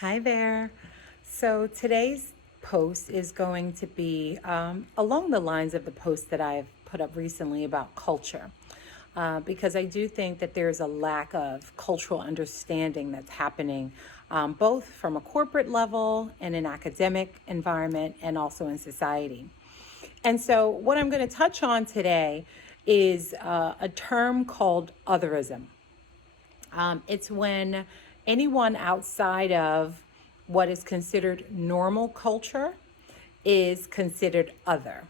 Hi there. So today's post is going to be along the lines of the post that I've put up recently about culture, because I do think that there's a lack of cultural understanding that's happening both from a corporate level and an academic environment and also in society. And so what I'm going to touch on today is a term called Otherism. It's when anyone outside of what is considered normal culture is considered other.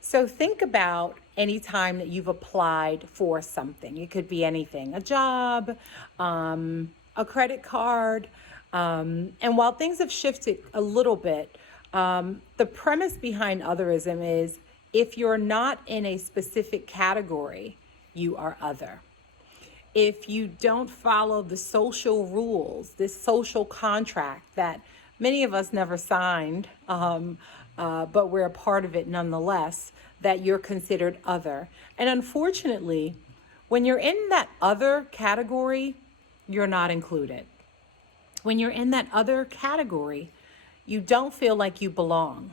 So think about any time that you've applied for something. It could be anything, a job, a credit card. And while things have shifted a little bit, the premise behind otherism is if you're not in a specific category, you are other. If you don't follow the social rules, this social contract that many of us never signed, but we're a part of it nonetheless, that you're considered other. And unfortunately, when you're in that other category, you're not included. When you're in that other category, you don't feel like you belong.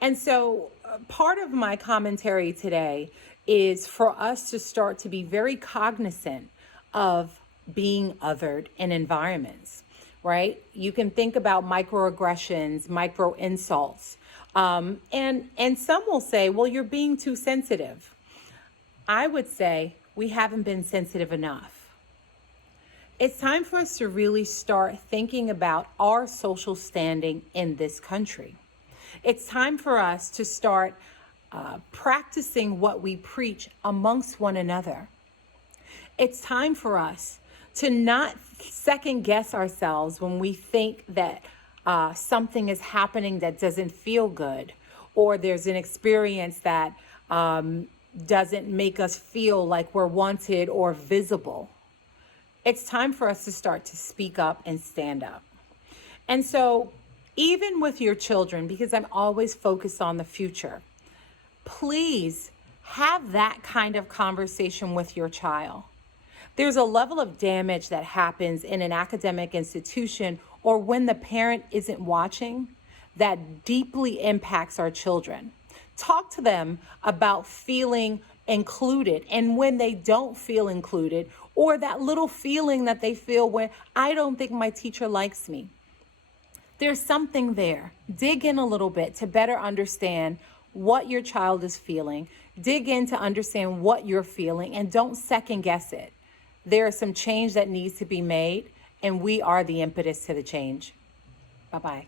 And so part of my commentary today is for us to start to be very cognizant of being othered in environments, right? You can think about microaggressions, micro insults, and some will say, well, you're being too sensitive. I would say we haven't been sensitive enough. It's time for us to really start thinking about our social standing in this country. It's time for us to start practicing what we preach amongst one another. It's time for us to not second guess ourselves when we think that something is happening that doesn't feel good, or there's an experience that doesn't make us feel like we're wanted or visible. It's time for us to start to speak up and stand up. And so even with your children, because I'm always focused on the future, please have that kind of conversation with your child. There's a level of damage that happens in an academic institution or when the parent isn't watching that deeply impacts our children. Talk to them about feeling included, and when they don't feel included, or that little feeling that they feel when I don't think my teacher likes me. There's something there. Dig in a little bit to better understand what your child is feeling. Dig in to understand what you're feeling, and don't second guess it. There is some change that needs to be made, and we are the impetus to the change. Bye-bye.